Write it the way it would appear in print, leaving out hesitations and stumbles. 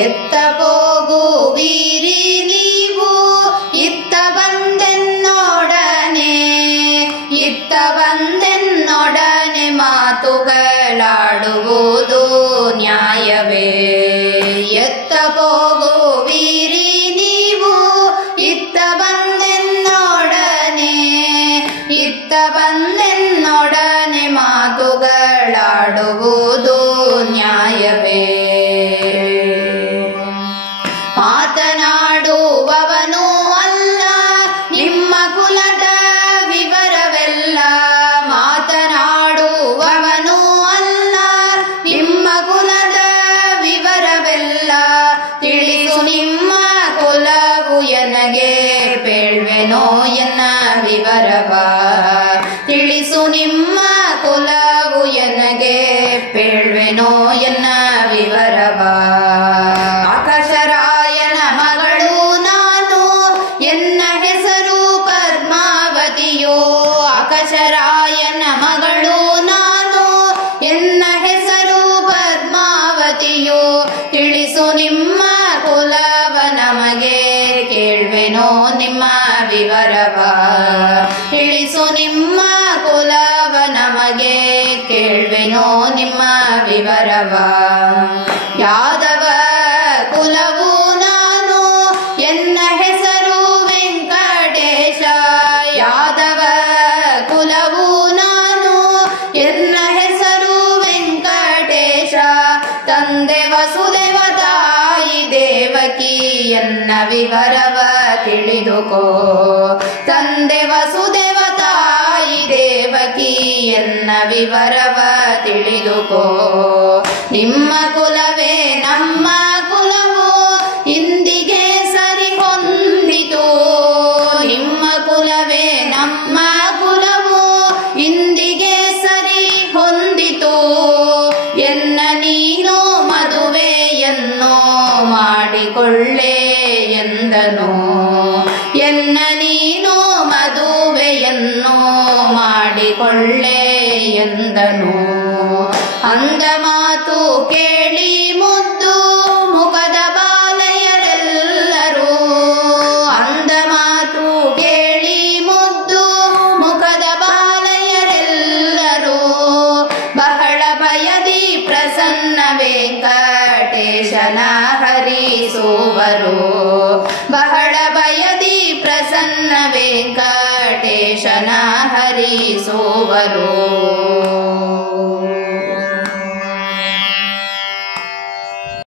ಎತ್ತ ಹೋಗುವಿರಿ ನೀವು ಇತ್ತ ಬಂದೆನ್ನೊಡನೆ, ಇತ್ತ ಬಂದೆನ್ನೊಡನೆ ಮಾತುಗಳಾಡುವುದು ನ್ಯಾಯವೇ. ಎತ್ತ ಹೋಗುವಿರಿ ನೀವು ಇತ್ತ ಬಂದೆನ್ನೊಡನೆ, ಇತ್ತ ಬಂದೆನ್ನೊಡನೆ ಮಾತುಗಳಾಡುವುದು ನ್ಯಾಯವೇ. ಮಾತನಾಡುವವನು ಅಲ್ಲ ನಿಮ್ಮ ಕುಲದ ವಿವರವೆಲ್ಲ, ಮಾತನಾಡುವವನು ಅಲ್ಲ ನಿಮ್ಮ ಕುಲದ ವಿವರವೆಲ್ಲ. ತಿಳಿಸು ನಿಮ್ಮ ಕುಲವು ಎನಗೆ ಪೇಳ್ವೆನೋ ಎನ್ನ ವಿವರವ, ತಿಳಿಸು ನಿಮ್ಮ ಕುಲವು ಎನಗೆ ಪೇಳ್ವೆನೋ ಎನ್ನ ವಿವರವ. ಆಕಾಶರಾಯನ ಮಗಳು ನಾನು ಎನ್ನ ಹೆಸರು ಪದ್ಮಾವತಿಯೋ, ಆಕಾಶರಾಯನ ಮಗಳು ನಾನು ಎನ್ನ ಹೆಸರು ಪದ್ಮಾವತಿಯೋ. ತಿಳಿಸು ನಿಮ್ಮ ಕುಲವ ನಮಗೆ ಕೇಳ್ವೆನೋ ನಿಮ್ಮ ವಿವರವ, ತಿಳಿಸು ನಿಮ್ಮ ಕುಲವ ನಮಗೆ ಕೇಳ್ವೆನೋ ನಿಮ್ಮ ವಿವರವ. ಯಾದವ ಕುಲವು ನಾನು ಎನ್ನ ಹೆಸರು ವೆಂಕಟೇಶ, ಯಾದವ ಕುಲವು ನಾನು ಎನ್ನ ಹೆಸರು ವೆಂಕಟೇಶ. ತಂದೆ ವಸುದೇವ ತಾಯಿ ದೇವಕಿ ಎನ್ನ ವಿವರವ ತಿಳಿದುಕೋ, ತಂದೆ ವಸುದೇವ ತಾಯಿ ದೇವಕಿ ಎನ್ನ ವಿವರವ ತಿಳಿದುಕೋ. ನಿಮ್ಮ ಕುಲವೇ ನಮ್ಮ ಕುಲವು ಇಂದಿಗೆ ಸರಿ ಹೊಂದಿತು, ನಿಮ್ಮ ಕುಲವೇ ನಮ್ಮ ಕುಲವು ಇಂದಿಗೆ ಸರಿ ಹೊಂದಿತು. ಎನ್ನ ನೀನು ಮದುವೆಯನ್ನು ಮಾಡಿಕೊಳ್ಳೆ ಎಂದನು, ಎನ್ನ ನೀನು ಮದುವೆಯನ್ನು ಮಾಡಿಕೊಳ್ಳೆ ಎಂದನು. ಅಂದ ಮಾತು ಕೇಳಿ ಮುದ್ದು ಮುಖದ ಬಾಲಯರೆಲ್ಲರೂ, ಅಂದ ಮಾತು ಕೇಳಿ ಮುದ್ದು ಮುಖದ ಬಾಲಯರೆಲ್ಲರೂ. ಬಹಳ ಭಯದಿ ಪ್ರಸನ್ನ ವೆಂಕಟೇಶನ ಹರಿಸುವರು, ಬಹಳ ಭಯದಿ ಪ್ರಸನ್ನ ವೆಂಕಟೇಶನ ಹರಿಸುವರು.